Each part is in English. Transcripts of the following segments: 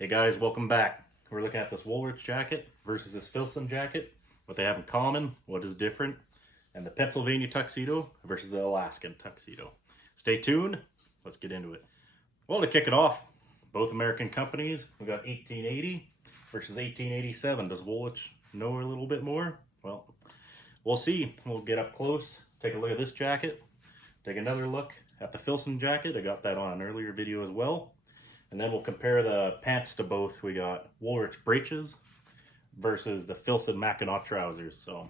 Hey guys, welcome back. We're looking at this Woolrich jacket versus this Filson jacket, what they have in common, what is different, and the Pennsylvania Tuxedo versus the Alaskan Tuxedo. Stay tuned, let's get into it. Well, to kick it off, both American companies, we got 1880 versus 1887. Does Woolrich know a little bit more? Well, we'll see. We'll get up close, take a look at this jacket, take another look at the Filson jacket. I got that on an earlier video as well. And then we'll compare the pants to both. We got Woolrich breeches versus the Filson Mackinac trousers. So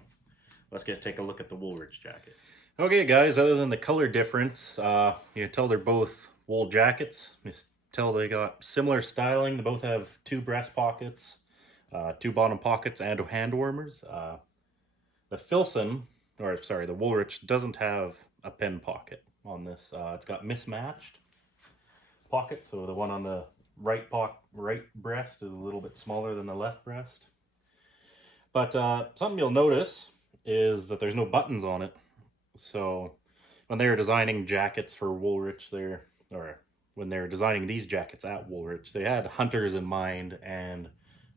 let's take a look at the Woolrich jacket. Okay guys, other than the color difference, you can tell they're both wool jackets. You can tell they got similar styling. They both have two breast pockets, two bottom pockets, and hand warmers. The Filson, or sorry, the Woolrich doesn't have a pen pocket on this. It's got mismatched pocket, so the one on the right breast is a little bit smaller than the left breast. But something you'll notice is that there's no buttons on it. So when they were designing jackets for Woolrich, when they were designing these jackets at Woolrich, they had hunters in mind, and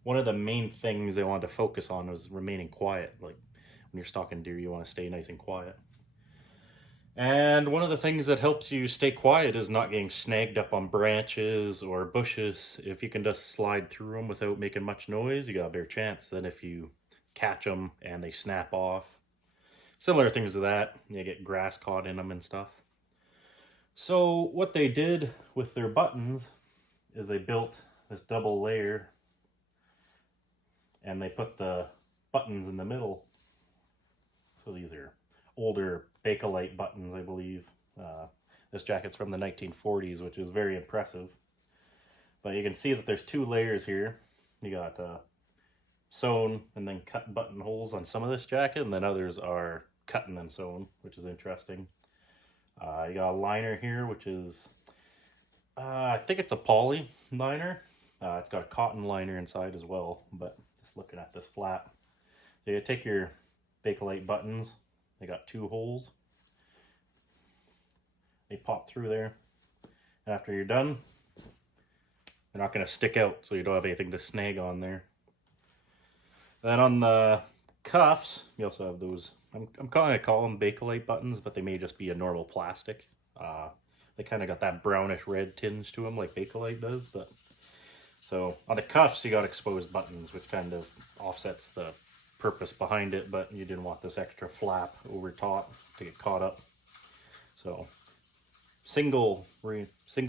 one of the main things they wanted to focus on was remaining quiet. Like when you're stalking deer, you want to stay nice and quiet. And one of the things that helps you stay quiet is not getting snagged up on branches or bushes. If you can just slide through them without making much noise, you got a better chance than if you catch them and they snap off. Similar things to that, you get grass caught in them and stuff. So what they did with their buttons is they built this double layer and they put the buttons in the middle. So these are older Bakelite buttons, I believe. This jacket's from the 1940s, which is very impressive. But you can see that there's two layers here. You got sewn and then cut buttonholes on some of this jacket, and then others are cut and then sewn, which is interesting. You got a liner here, which is, I think it's a poly liner. It's got a cotton liner inside as well, but just looking at this flap. So you take your Bakelite buttons. They got two holes. They pop through there. And after you're done, they're not going to stick out, so you don't have anything to snag on there. Then on the cuffs, you also have those, I'm going to call them Bakelite buttons, but they may just be a normal plastic. They kind of got that brownish red tinge to them like Bakelite does. But so on the cuffs, you got exposed buttons, which kind of offsets the purpose behind it, but you didn't want this extra flap over top to get caught up. So single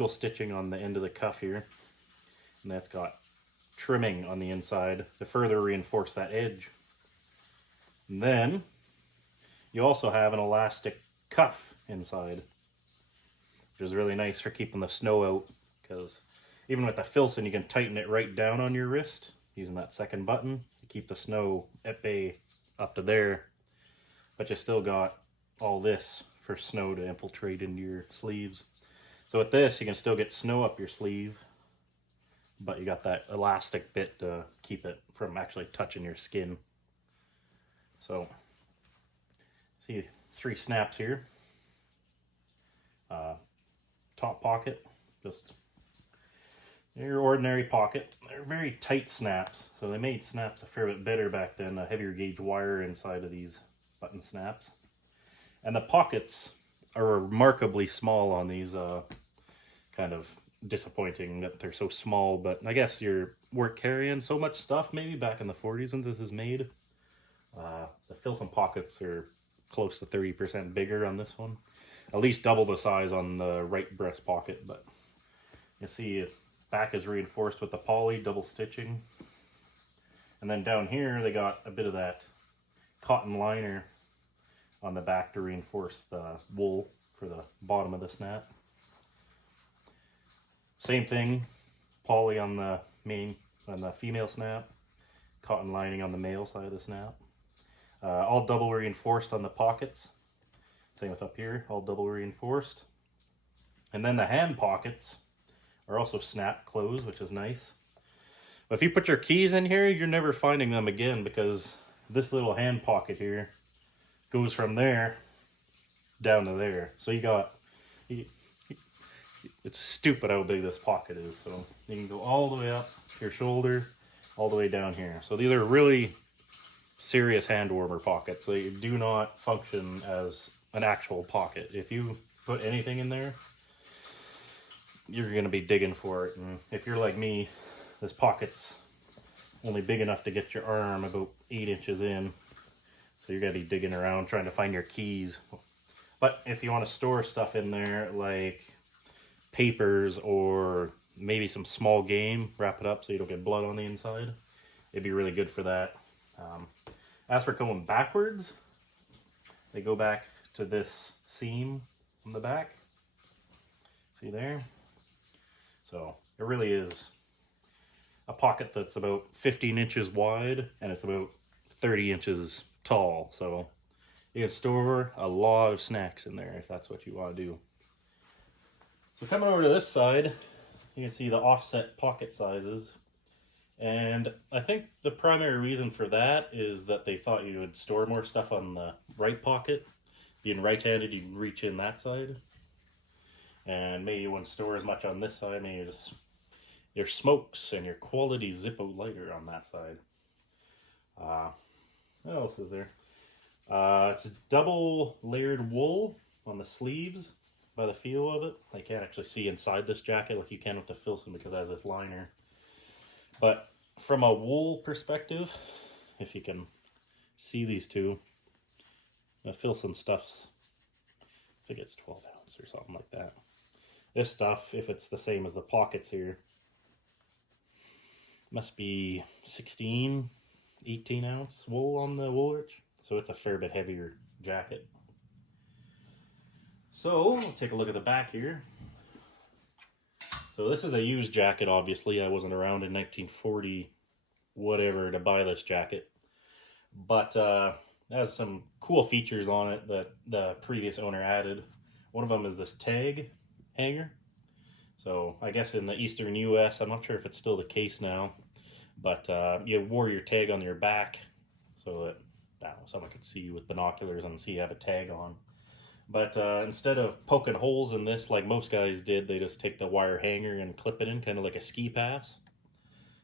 stitching on the end of the cuff here, and that's got trimming on the inside to further reinforce that edge. And then you also have an elastic cuff inside, which is really nice for keeping the snow out, because even with the Filson, you can tighten it right down on your wrist using that second button to keep the snow at bay up to there, but you still got all this for snow to infiltrate into your sleeves. So with this, you can still get snow up your sleeve, but you got that elastic bit to keep it from actually touching your skin. So see 3 snaps here. Top pocket, just your ordinary pocket. They're very tight snaps, so they made snaps a fair bit better back then. A heavier gauge wire inside of these button snaps. And the pockets are remarkably small on these. Kind of disappointing that they're so small, but I guess we're carrying so much stuff maybe back in the 40s when this is made. The Filson pockets are close to 30% bigger on this one. At least double the size on the right breast pocket, but you see it's back is reinforced with the poly double stitching. And then down here they got a bit of that cotton liner on the back to reinforce the wool for the bottom of the snap. Same thing, poly on the female snap, cotton lining on the male side of the snap. All double reinforced on the pockets. Same with up here, all double reinforced. And then the hand pockets are also snap closed, which is nice. But if you put your keys in here, you're never finding them again, because this little hand pocket here goes from there down to there. So it's stupid how big this pocket is. So you can go all the way up your shoulder, all the way down here. So these are really serious hand warmer pockets. They do not function as an actual pocket. If you put anything in there, you're going to be digging for it. And if you're like me, this pocket's only big enough to get your arm about 8 inches in. So you're going to be digging around trying to find your keys. But if you want to store stuff in there, like papers or maybe some small game, wrap it up so you don't get blood on the inside. It'd be really good for that. As for going backwards, they go back to this seam on the back. See there? So it really is a pocket that's about 15 inches wide and it's about 30 inches tall. So you can store a lot of snacks in there if that's what you want to do. So coming over to this side, you can see the offset pocket sizes. And I think the primary reason for that is that they thought you would store more stuff on the right pocket. Being right-handed, you'd reach in that side. And maybe you wouldn't store as much on this side. Maybe just your smokes and your quality Zippo lighter on that side. What else is there? It's double layered wool on the sleeves by the feel of it. I can't actually see inside this jacket like you can with the Filson because it has this liner. But from a wool perspective, if you can see these two, the Filson stuff's, I think it's 12 ounce or something like that. This stuff, if it's the same as the pockets here, must be 16, 18 ounce wool on the Woolrich. So it's a fair bit heavier jacket. So we'll take a look at the back here. So this is a used jacket, obviously. I wasn't around in 1940 whatever to buy this jacket. But it has some cool features on it that the previous owner added. One of them is this tag hanger. So I guess in the eastern US, I'm not sure if it's still the case now, but you wore your tag on your back so that someone could see you with binoculars and see you have a tag on. But instead of poking holes in this like most guys did, they just take the wire hanger and clip it in, kind of like a ski pass.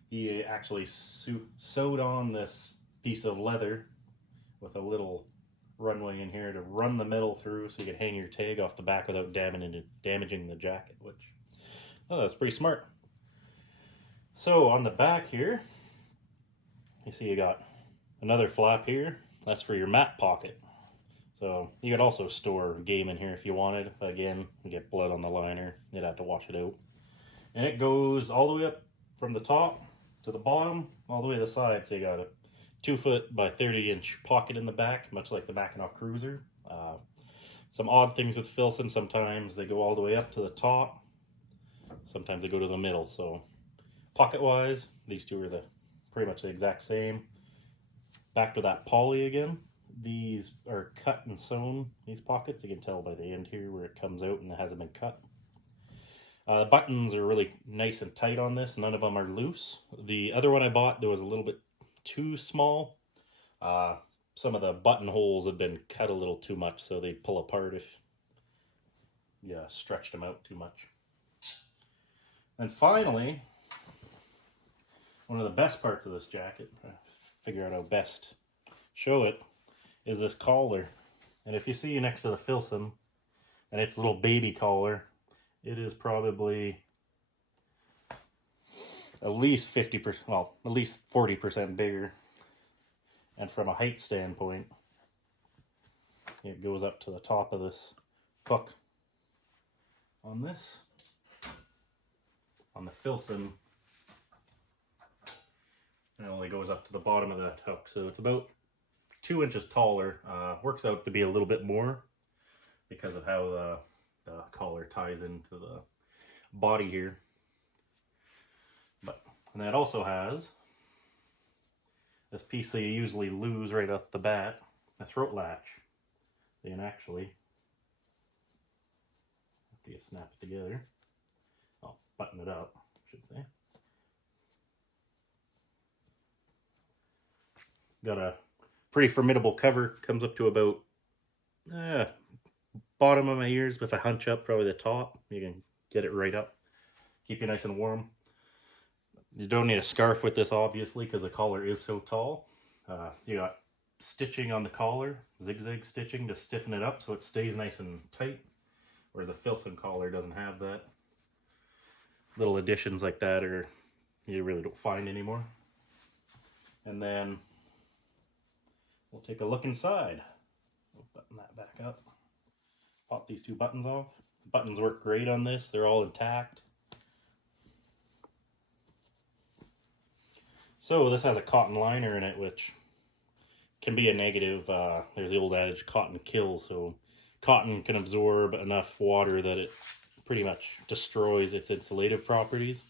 He actually sewed on this piece of leather with a little runway in here to run the metal through so you could hang your tag off the back without damaging the jacket, which, oh, that's pretty smart. So on the back here, you see you got another flap here. That's for your mat pocket. So you could also store game in here if you wanted. Again, you get blood on the liner. You'd have to wash it out. And it goes all the way up from the top to the bottom, all the way to the side. So you got a 2 foot by 30 inch pocket in the back, much like the Mackinac Cruiser. Some odd things with Filson. Sometimes they go all the way up to the top. Sometimes they go to the middle. So pocket-wise, these two are pretty much the exact same. Back to that poly again. These are cut and sewn, these pockets. You can tell by the end here where it comes out and it hasn't been cut. The buttons are really nice and tight on this. None of them are loose. The other one I bought, there was a little bit too small. Some of the buttonholes had been cut a little too much, so they'd pull apart if you stretched them out too much. And finally, one of the best parts of this jacket, figure out how best show it, is this collar. And if you see next to the Filson and its little baby collar, it is probably at least 50%, well, at least 40% bigger. And from a height standpoint, it goes up to the top of this hook on this. On the Filson, it only goes up to the bottom of that hook. So it's about 2 inches taller. Works out to be a little bit more because of how the collar ties into the body here. And that also has this piece that you usually lose right off the bat, a throat latch. You can actually, after you snap it together, I'll button it up, I should say. Got a pretty formidable cover, comes up to about bottom of my ears with a hunch up, probably the top. You can get it right up, keep you nice and warm. You don't need a scarf with this, obviously, because the collar is so tall. You got stitching on the collar, zigzag stitching to stiffen it up so it stays nice and tight, whereas a Filson collar doesn't have that. Little additions like that you really don't find anymore. And then we'll take a look inside. We'll button that back up. Pop these two buttons off. Buttons work great on this. They're all intact. So this has a cotton liner in it, which can be a negative. There's the old adage, cotton kills. So cotton can absorb enough water that it pretty much destroys its insulative properties.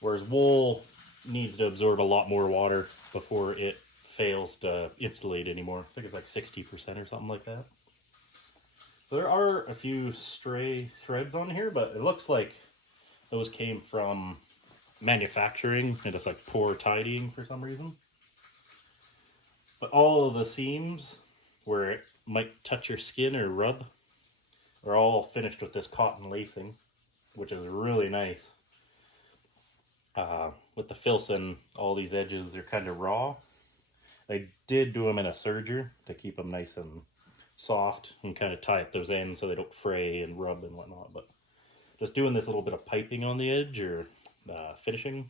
Whereas wool needs to absorb a lot more water before it fails to insulate anymore. I think it's like 60% or something like that. So there are a few stray threads on here, but it looks like those came from manufacturing and it's like poor tidying for some reason. But all of the seams where it might touch your skin or rub are all finished with this cotton lacing, which is really nice. With the Filson, all these edges are kind of raw. I did do them in a serger to keep them nice and soft and kind of tie up those ends so they don't fray and rub and whatnot. But just doing this little bit of piping on the edge or finishing,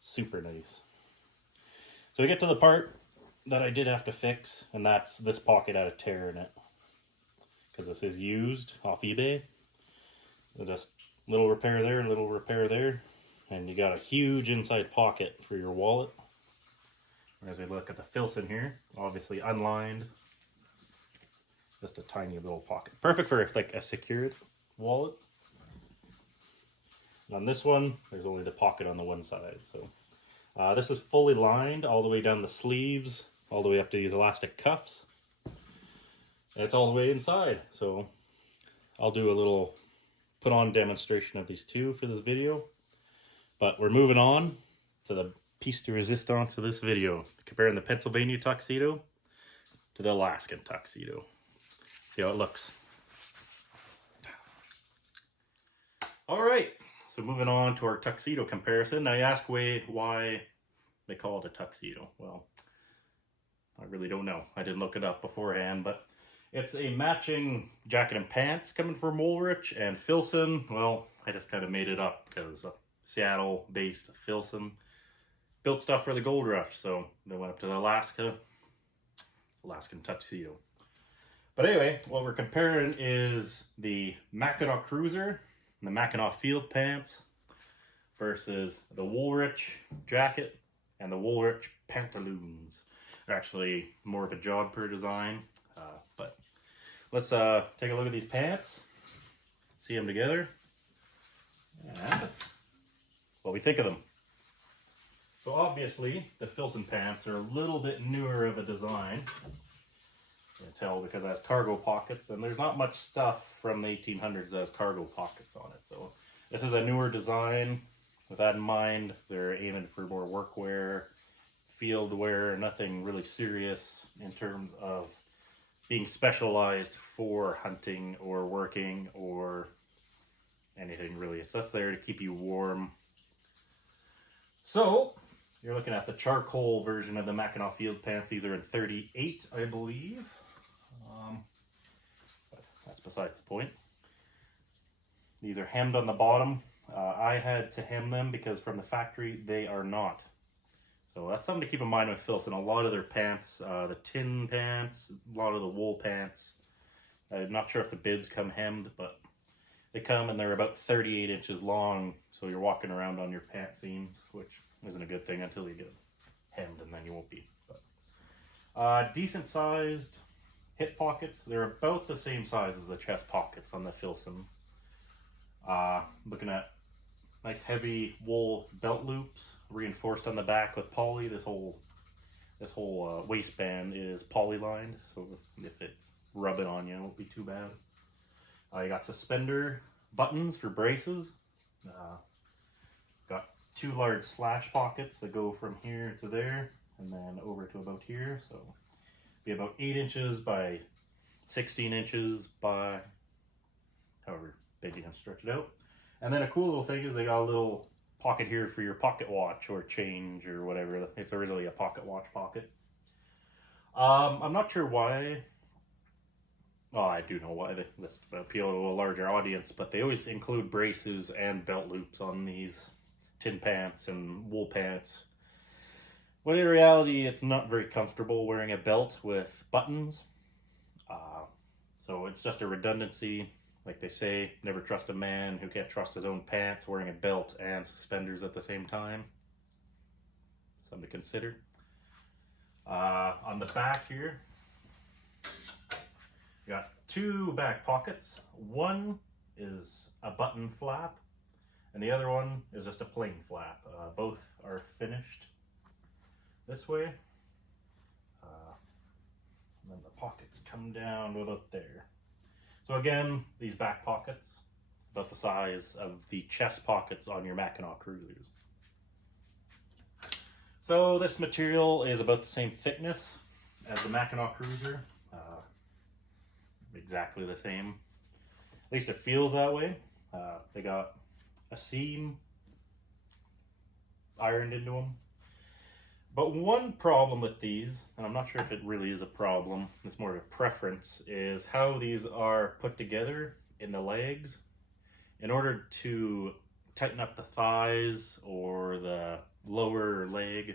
super nice. So we get to the part that I did have to fix, and that's this pocket had a tear in it because this is used off eBay. So just little repair there, little repair there, and you got a huge inside pocket for your wallet. As we look at the Filson here, obviously unlined, just a tiny little pocket, perfect for like a secured wallet. And on this one, there's only the pocket on the one side. So this is fully lined all the way down the sleeves, all the way up to these elastic cuffs. And it's all the way inside. So I'll do a little put on demonstration of these two for this video. But we're moving on to the piece de resistance of this video, comparing the Pennsylvania Tuxedo to the Alaskan Tuxedo. See how it looks. All right, so moving on to our tuxedo comparison. Now you ask why they call it a tuxedo. Well, I really don't know. I didn't look it up beforehand, but it's a matching jacket and pants coming from Woolrich, and Filson, well, I just kind of made it up because Seattle-based Filson built stuff for the gold rush, so they went up to the Alaskan Tuxedo. But anyway, what we're comparing is the Mackinac Cruiser and the Mackinac Field Pants versus the Woolrich jacket and the Woolrich pantaloons. They're actually more of a jogger design, but let's take a look at these pants, see them together, and what we think of them. So obviously, the Filson pants are a little bit newer of a design. You can tell because it has cargo pockets, and there's not much stuff from the 1800s that has cargo pockets on it. So this is a newer design. With that in mind, they're aiming for more workwear, field wear, nothing really serious in terms of being specialized for hunting or working or anything really. It's just there to keep you warm. So you're looking at the charcoal version of the Mackinac Field Pants. These are in 38, I believe. But that's besides the point. These are hemmed on the bottom. I had to hem them because from the factory they are not. So that's something to keep in mind with Filson. A lot of their pants, the tin pants, a lot of the wool pants. I'm not sure if the bibs come hemmed, but they come and they're about 38 inches long. So you're walking around on your pant seams, which isn't a good thing until you get hemmed, and then you won't be. But decent sized hip pockets. They're about the same size as the chest pockets on the Filson. Looking at nice heavy wool belt loops, reinforced on the back with poly. This whole waistband is poly lined, so if it's rubbing on you, it won't be too bad. You got suspender buttons for braces. Got two large slash pockets that go from here to there and then over to about here. So be about 8 inches by 16 inches by however big you can stretch it out. And then a cool little thing is they got a little pocket here for your pocket watch or change or whatever. It's originally a pocket watch pocket. I'm not sure why. Oh, I do know why. This appeal to a larger audience, but they always include braces and belt loops on these tin pants and wool pants. When in reality, it's not very comfortable wearing a belt with buttons. So it's just a redundancy. Like they say, never trust a man who can't trust his own pants wearing a belt and suspenders at the same time. Something to consider. On the back here, you got two back pockets. One is a button flap, and the other one is just a plain flap. Both are finished this way. And then the pockets come down to about there. So again, these back pockets, about the size of the chest pockets on your Mackinac Cruisers. So this material is about the same thickness as the Mackinac Cruiser. Exactly the same. At least it feels that way. They got a seam ironed into them. But one problem with these, and I'm not sure if it really is a problem, it's more of a preference, is how these are put together in the legs. In order to tighten up the thighs or the lower leg,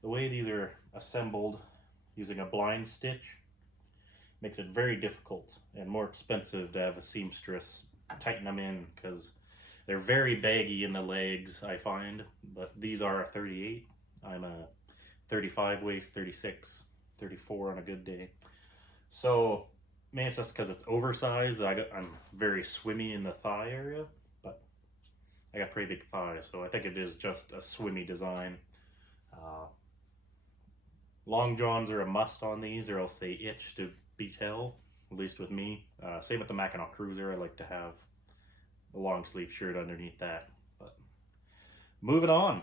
the way these are assembled using a blind stitch makes it very difficult and more expensive to have a seamstress tighten them in, because they're very baggy in the legs, I find. But these are a 38. I'm a 35 waist, 36, 34 on a good day. So maybe it's just because it's oversized. I'm very swimmy in the thigh area, but I got pretty big thighs, so I think it is just a swimmy design. Long johns are a must on these, or else they itch to beat hell, at least with me. Same with the Mackinac Cruiser. I like to have a long sleeve shirt underneath that. But moving on.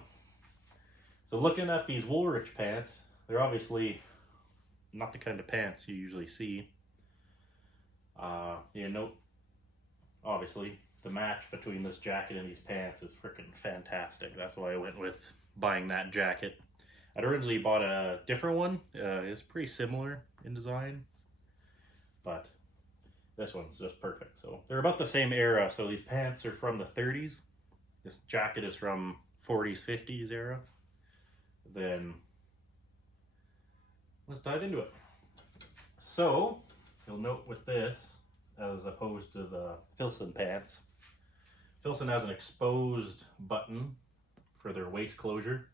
So looking at these Woolrich pants, they're obviously not the kind of pants you usually see. You know, obviously the match between this jacket and these pants is freaking fantastic. That's why I went with buying that jacket. I'd originally bought a different one. It's pretty similar in design, but this one's just perfect. So they're about the same era. So these pants are from the 30s. This jacket is from 40s, 50s era. Then let's dive into it. So you'll note with this, as opposed to the Filson pants, Filson has an exposed button for their waist closure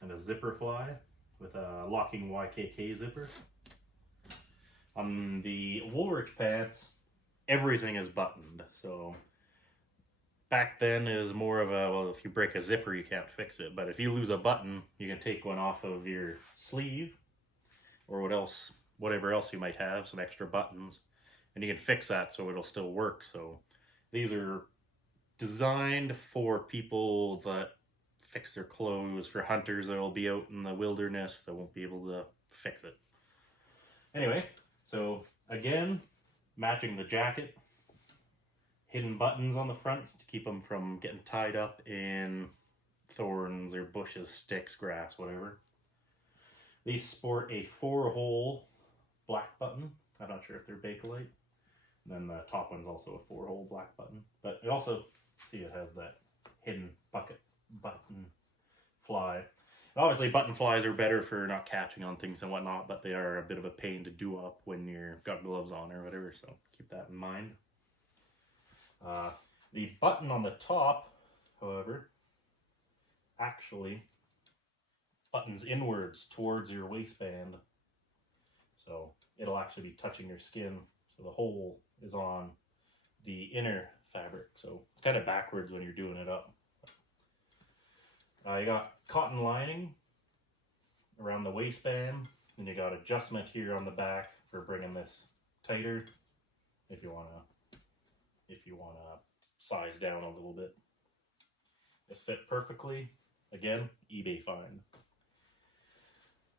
and a zipper fly with a locking YKK zipper. On the Woolrich pants, everything is buttoned. So back then it was more of a, well, if you break a zipper, you can't fix it. But if you lose a button, you can take one off of your sleeve or whatever else you might have, some extra buttons, and you can fix that so it'll still work. So these are designed for people that fix their clothes, for hunters that'll be out in the wilderness that won't be able to fix it. Anyway, so again, matching the jacket. Hidden buttons on the front to keep them from getting tied up in thorns or bushes, sticks, grass, whatever. These sport a 4-hole black button. I'm not sure if they're Bakelite. And then the top one's also a 4-hole black button. But it also, see, it has that hidden button fly. And obviously button flies are better for not catching on things and whatnot, but they are a bit of a pain to do up when you've got gloves on or whatever, so keep that in mind. The button on the top, however, actually buttons inwards towards your waistband. So it'll actually be touching your skin. So the hole is on the inner fabric. So it's kind of backwards when you're doing it up. You got cotton lining around the waistband. And you got adjustment here on the back for bringing this tighter if you want to size down a little bit. This fit perfectly. Again, eBay find.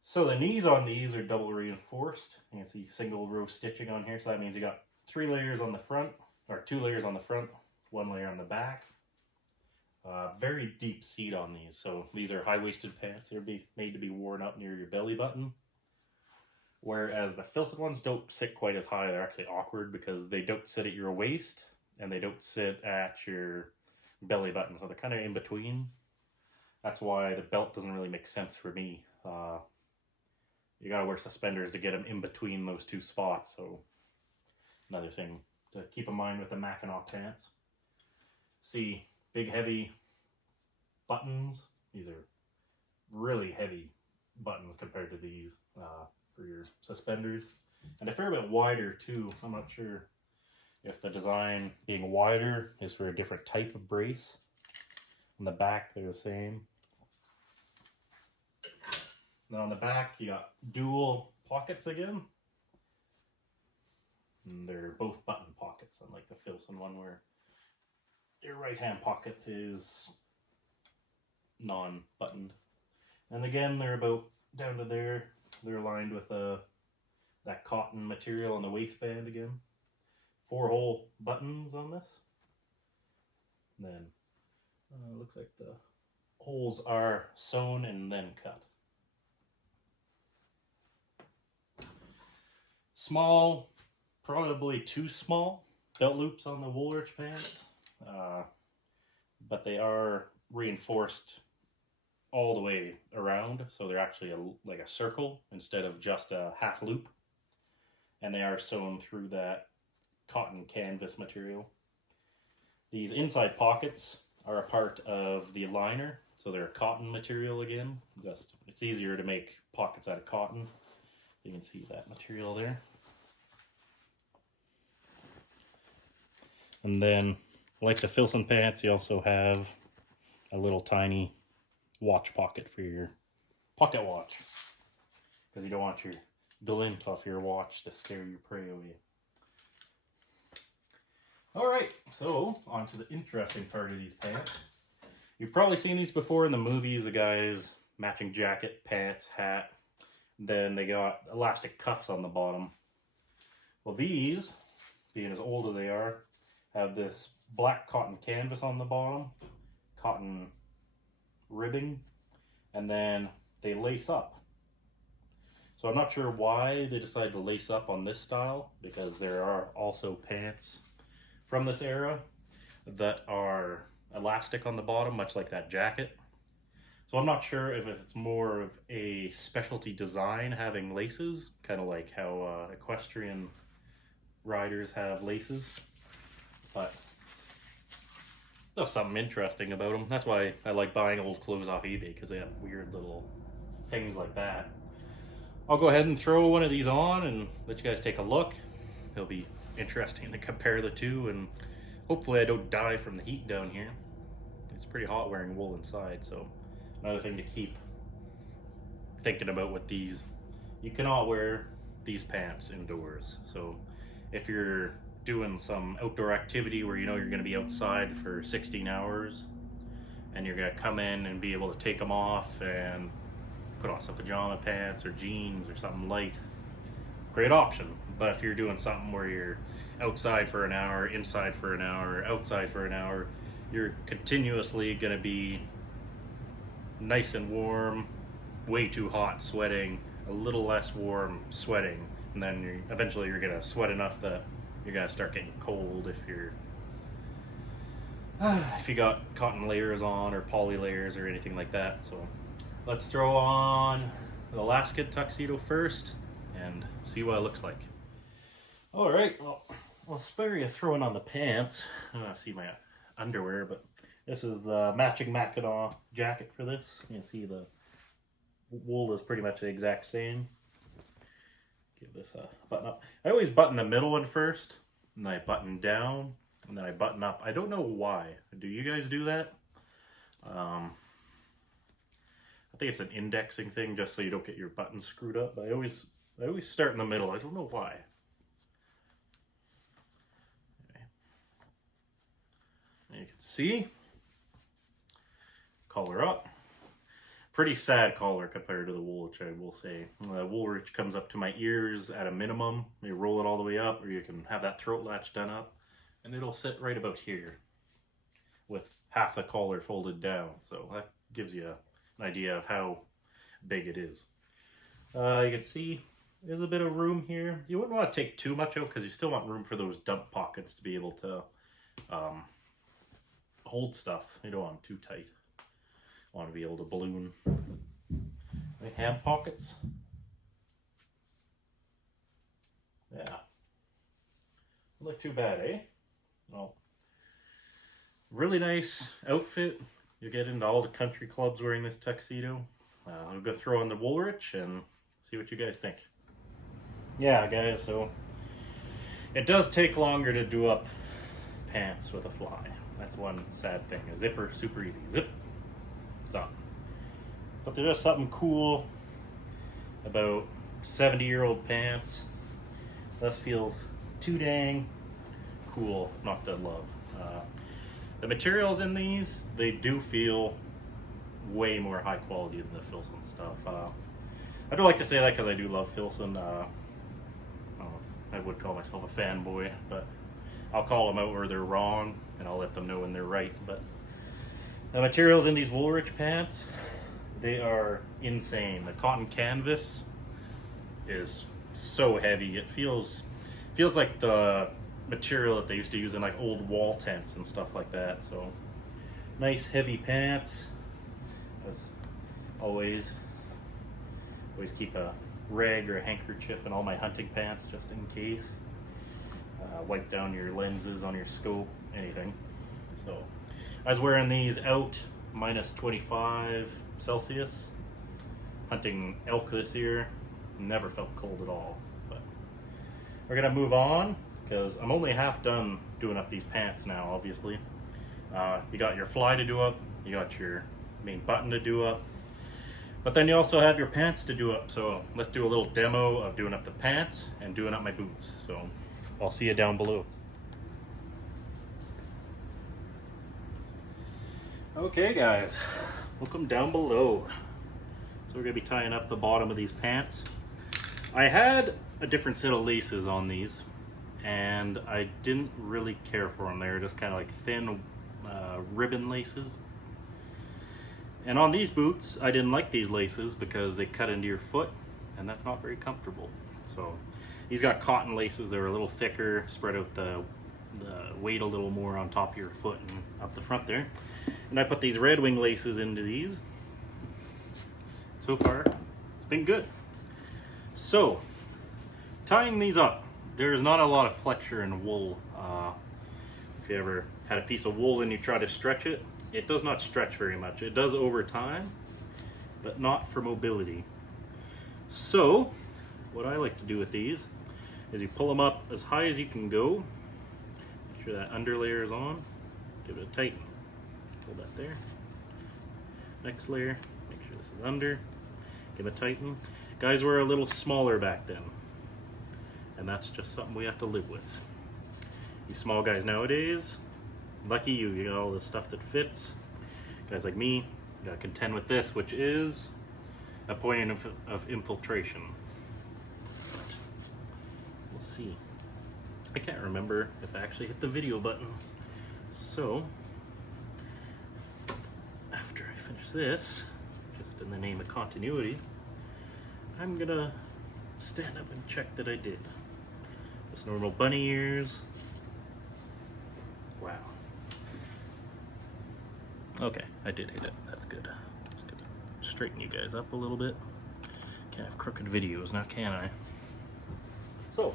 So the knees on these are double reinforced. You can see single row stitching on here. So that means you got 3 layers on the front, or 2 layers on the front, 1 layer on the back. Very deep seat on these. So these are high-waisted pants. They're made to be worn up near your belly button. Whereas the Filson ones don't sit quite as high. They're actually awkward because they don't sit at your waist and they don't sit at your belly button. So they're kind of in between. That's why the belt doesn't really make sense for me. You gotta wear suspenders to get them in between those two spots. So another thing to keep in mind with the Mackinac pants. See, big heavy buttons. These are really heavy buttons compared to these for your suspenders. And a fair bit wider too. So I'm not sure if the design being wider is for a different type of brace. On the back, they're the same. Then on the back, you got dual pockets again. And they're both button pockets, unlike the Filson one where your right-hand pocket is non-buttoned. And again, they're about down to there. They're aligned with that cotton material on the waistband again. 4-hole buttons on this. And then looks like the holes are sewn and then cut. Small, probably too small belt loops on the Woolrich pants, but they are reinforced all the way around, so they're actually like a circle instead of just a half loop, and they are sewn through that cotton canvas material. These inside pockets are a part of the liner, so they're cotton material again. It's easier to make pockets out of cotton. You can see that material there. And then, like the Filson pants, you also have a little tiny watch pocket for your pocket watch. Because you don't want your glint off your watch to scare your prey away. Alright, so on to the interesting part of these pants. You've probably seen these before in the movies, the guys matching jacket, pants, hat. Then they got elastic cuffs on the bottom. Well, these, being as old as they are, have this black cotton canvas on the bottom, cotton ribbing, and then they lace up. So I'm not sure why they decided to lace up on this style, because there are also pants from this era that are elastic on the bottom, much like that jacket. So I'm not sure if it's more of a specialty design having laces, kind of like how equestrian riders have laces. But there's something interesting about them. That's why I like buying old clothes off eBay, because they have weird little things like that. I'll go ahead and throw one of these on and let you guys take a look. It'll be interesting to compare the two, and hopefully I don't die from the heat down here. It's pretty hot wearing wool inside, so another thing to keep thinking about with these. You cannot wear these pants indoors. So if you're doing some outdoor activity where you know you're going to be outside for 16 hours and you're going to come in and be able to take them off and put on some pajama pants or jeans or something light, great option. But if you're doing something where you're outside for an hour, inside for an hour, outside for an hour, you're continuously going to be nice and warm, way too hot, sweating, a little less warm, sweating, and then eventually you're going to sweat enough that you're going to start getting cold if you got cotton layers on or poly layers or anything like that. So let's throw on the Alaskan Tuxedo first and see what it looks like. Alright, well, I'll spare you throwing on the pants. I don't see my underwear, but this is the matching Mackinac jacket for this. You can see the wool is pretty much the exact same. Give this a button up. I always button the middle one first, and then I button down, and then I button up. I don't know why. Do you guys do that? I think it's an indexing thing, just so you don't get your buttons screwed up. But I always start in the middle. I don't know why. Okay. And you can see, collar up. Pretty sad collar compared to the Woolrich, I will say. The Woolrich comes up to my ears at a minimum. You roll it all the way up, or you can have that throat latch done up, and it'll sit right about here. with half the collar folded down. So that gives you an idea of how big it is. You can see there's a bit of room here. You wouldn't want to take too much out because you still want room for those dump pockets to be able to hold stuff. You don't want them too tight. You want to be able to balloon. Like hand pockets. Yeah. Look too bad, eh? Well, really nice outfit. You get into all the country clubs wearing this tuxedo. I'll go throw in the Woolrich and see what you guys think. Yeah, guys, so it does take longer to do up pants with a fly. That's one sad thing. A zipper, super easy. Zip, it's on. But there's just something cool about 70-year-old pants. This feels too dang cool not to love. The materials in these, they do feel way more high quality than the Filson stuff. I do like to say that because I do love Filson. I don't know if I would call myself a fanboy, but I'll call them out where they're wrong and I'll let them know when they're right. But the materials in these Woolrich pants, they are insane. The cotton canvas is so heavy. It feels like the material that they used to use in like old wall tents and stuff like that. So nice heavy pants. As always keep a rag or a handkerchief in all my hunting pants just in case. Wipe down your lenses on your scope, anything. So I was wearing these out minus 25 Celsius hunting elk this year. Never felt cold at all. But we're gonna move on because I'm only half done doing up these pants now. Obviously, you got your fly to do up, you got your main button to do up, but then you also have your pants to do up. So let's do a little demo of doing up the pants and doing up my boots. So I'll see you down below. Okay guys, welcome down below. So we're gonna be tying up the bottom of these pants. I had a different set of laces on these and I didn't really care for them. They were just kind of like thin ribbon laces. And on these boots, I didn't like these laces because they cut into your foot and that's not very comfortable. So these got cotton laces. They're a little thicker, spread out the weight a little more on top of your foot and up the front there. And I put these Red Wing laces into these. So far, it's been good. So, tying these up, there's not a lot of flexure in wool. If you ever had a piece of wool and you try to stretch it, it does not stretch very much. It does over time, but not for mobility. So, what I like to do with these is you pull them up as high as you can go. Make sure that under layer is on. Give it a tighten. Hold that there. Next layer, make sure this is under. Give it a tighten. Guys were a little smaller back then, and that's just something we have to live with. You small guys nowadays, lucky you, you got all the stuff that fits. Guys like me, you gotta contend with this, which is a point of infiltration. But we'll see. I can't remember if I actually hit the video button. So, after I finish this, just in the name of continuity, I'm gonna stand up and check that I did. Just normal bunny ears. Wow. Okay, I did hit it. That's good. Just gonna straighten you guys up a little bit. Can't have crooked videos now, can I? So,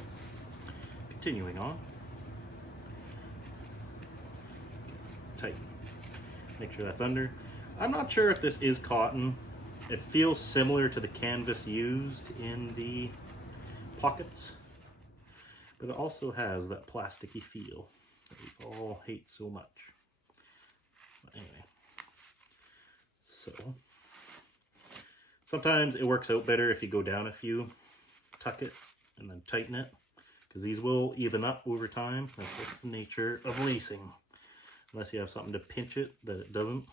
continuing on. Tighten. Make sure that's under. I'm not sure if this is cotton. It feels similar to the canvas used in the pockets, but it also has that plasticky feel that we all hate so much. But anyway, so sometimes it works out better if you go down a few, tuck it, and then tighten it, because these will even up over time. That's just the nature of lacing, unless you have something to pinch it that it doesn't.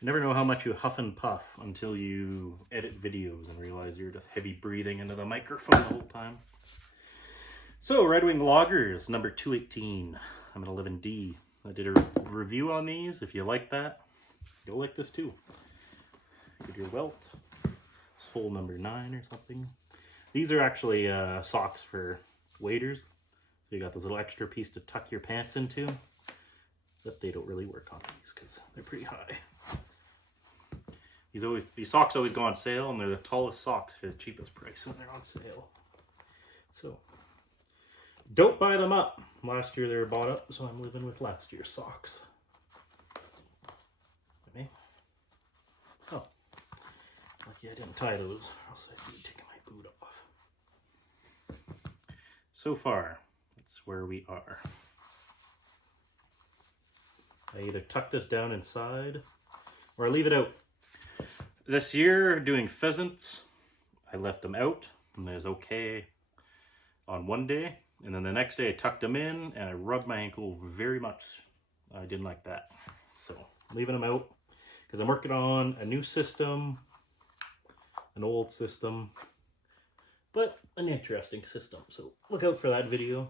You never know how much you huff and puff until you edit videos and realize you're just heavy breathing into the microphone the whole time. So, Red Wing Loggers, number 218. I'm at 11D. I did a review on these. If you like that, you'll like this too. Get your welt. It's hole number 9 or something. These are actually socks for waders. So you got this little extra piece to tuck your pants into. But they don't really work on these because they're pretty high. These socks always go on sale, and they're the tallest socks for the cheapest price when they're on sale. So don't buy them up. Last year they were bought up, so I'm living with last year's socks. Okay. Oh, lucky I didn't tie those, or else I'd be taking my boot off. So far, that's where we are. I either tuck this down inside, or I leave it out. This year, doing pheasants, I left them out, and they was okay on one day. And then the next day I tucked them in, and I rubbed my ankle very much. I didn't like that. So, leaving them out, because I'm working on a new system, an old system, but an interesting system. So, look out for that video.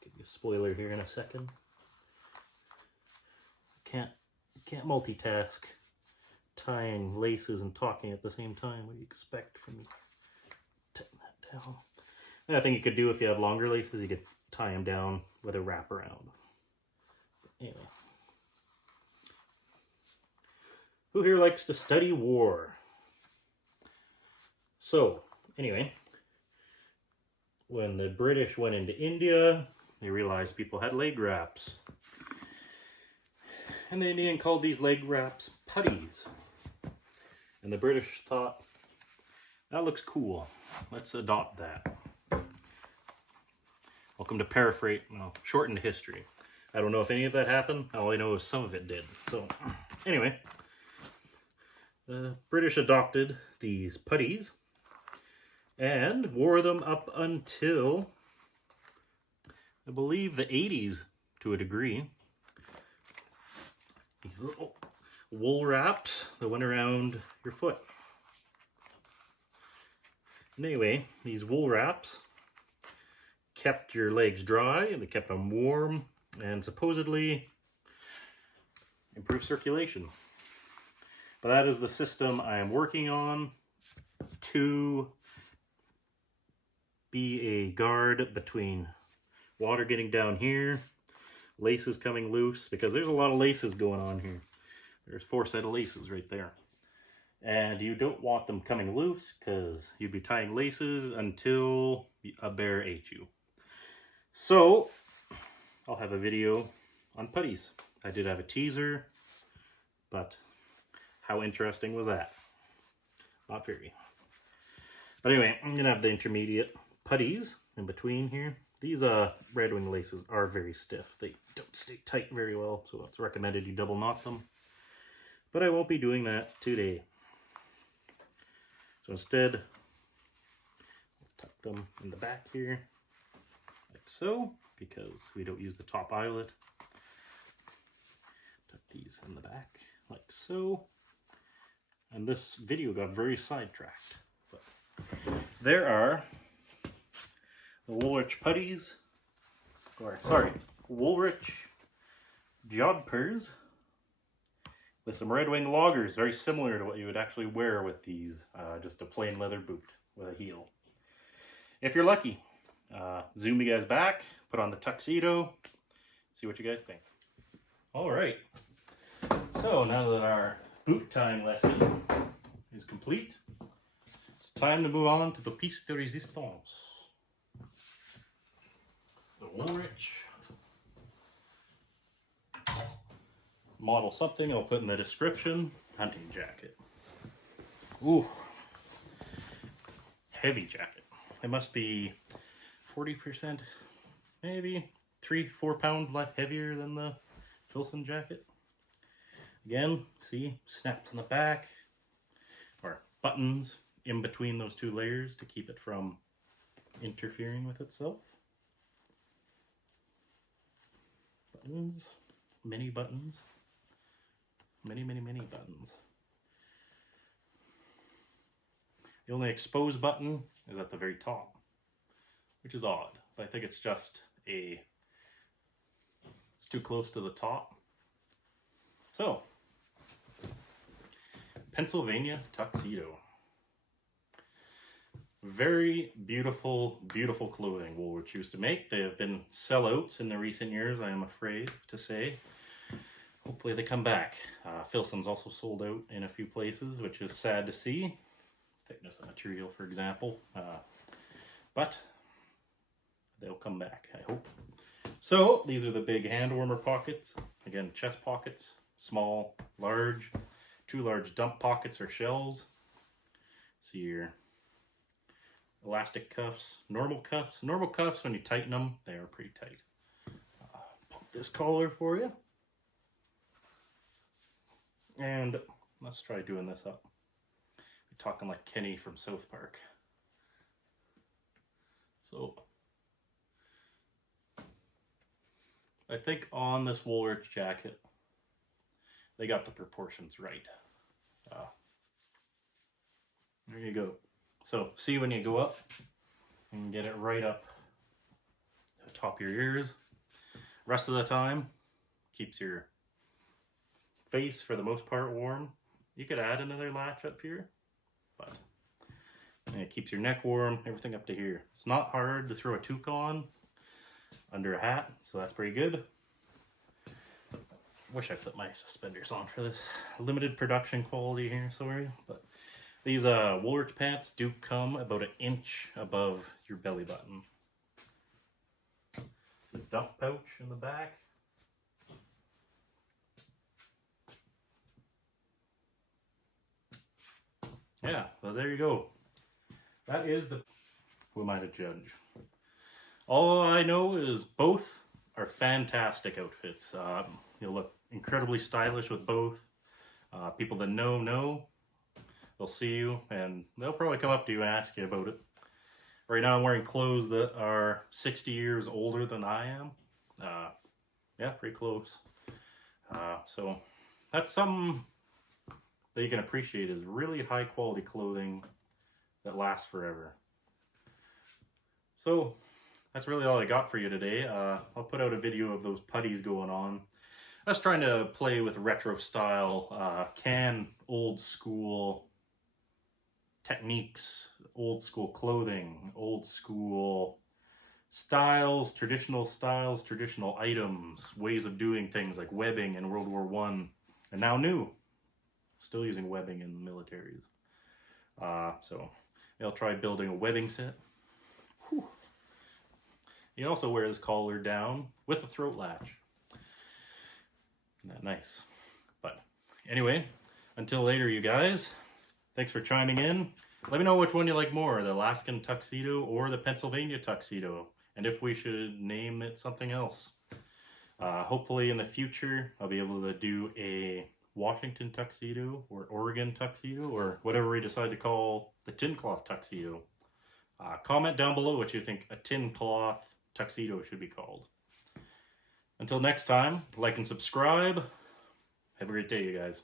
Give you a spoiler here in a second. Can't multitask. Tying laces and talking at the same time. What do you expect from me? Tighten that down. And I think you could do if you have longer laces, you could tie them down with a wraparound. Anyway. Who here likes to study war? So, anyway. When the British went into India, they realized people had leg wraps. And the Indian called these leg wraps putties. And the British thought, that looks cool. Let's adopt that. Welcome to paraphrase, shortened history. I don't know if any of that happened. All I know is some of it did. So, anyway. The British adopted these putties and wore them up until, I believe, the 80s to a degree. These little wool wraps that went around your foot. And anyway, these wool wraps kept your legs dry, and they kept them warm, and supposedly improved circulation. But that is the system I am working on to be a guard between water getting down here, laces coming loose, because there's a lot of laces going on here. There's 4 sets of laces right there. And you don't want them coming loose, because you'd be tying laces until a bear ate you. So, I'll have a video on putties. I did have a teaser, but how interesting was that? Not very. But anyway, I'm going to have the intermediate putties in between here. These Red Wing laces are very stiff. They don't stay tight very well, so it's recommended you double knot them. But I won't be doing that today. So instead, I'll tuck them in the back here, like so, because we don't use the top eyelet. Tuck these in the back, like so. And this video got very sidetracked. But there are the Woolrich putties, or sorry, Woolrich jodhpurs with some Red Wing loggers, very similar to what you would actually wear with these, just a plain leather boot with a heel. If you're lucky, zoom you guys back, put on the tuxedo, see what you guys think. All right, so now that our boot tying lesson is complete, it's time to move on to the piece de resistance. The Woolrich model something I'll put in the description. Hunting jacket. Ooh. Heavy jacket. It must be 40%, maybe 3-4 pounds less heavier than the Filson jacket. Again, see, snapped on the back, or buttons in between those 2 layers to keep it from interfering with itself. Buttons, mini buttons. Many, many, many buttons. The only exposed button is at the very top, which is odd. But I think it's just it's too close to the top. So, Pennsylvania Tuxedo. Very beautiful, beautiful clothing Woolrich used to make. They have been sellouts in the recent years, I am afraid to say. Hopefully they come back. Filson's also sold out in a few places, which is sad to see. Thickness of material, for example. But they'll come back, I hope. So, these are the big hand warmer pockets. Again, chest pockets. Small, large. 2 large dump pockets or shells. See your elastic cuffs, normal cuffs. Normal cuffs, when you tighten them, they are pretty tight. Pump this collar for you. And let's try doing this up. We're talking like Kenny from South Park. So, I think on this Woolrich jacket, they got the proportions right. There you go. So, see when you go up, you can get it right up to the top of your ears. Rest of the time, keeps your face, for the most part, warm. You could add another latch up here, but it keeps your neck warm, everything up to here. It's not hard to throw a toque on under a hat, so that's pretty good. Wish I put my suspenders on for this. Limited production quality here, sorry, but these Woolrich pants do come about 1 inch above your belly button. The dump pouch in the back. Yeah, well there you go. That is the... Who am I to judge? All I know is both are fantastic outfits. You'll look incredibly stylish with both. People that know. They'll see you and they'll probably come up to you and ask you about it. Right now I'm wearing clothes that are 60 years older than I am. Yeah, pretty close. So that's something that you can appreciate, is really high quality clothing that lasts forever. So that's really all I got for you today. I'll put out a video of those putties going on. I was trying to play with retro style, old school techniques, old school clothing, old school styles, traditional items, ways of doing things like webbing in World War I, and now new. Still using webbing in the militaries. So I'll try building a webbing set. Whew. You can also wear this collar down with a throat latch. Isn't that nice? But anyway, until later, you guys. Thanks for chiming in. Let me know which one you like more, the Alaskan Tuxedo or the Pennsylvania Tuxedo, and if we should name it something else. Hopefully in the future, I'll be able to do a Washington Tuxedo or Oregon Tuxedo or whatever we decide to call the tin cloth tuxedo. Comment down below what you think a tin cloth tuxedo should be called. Until next time, like and subscribe. Have a great day, you guys.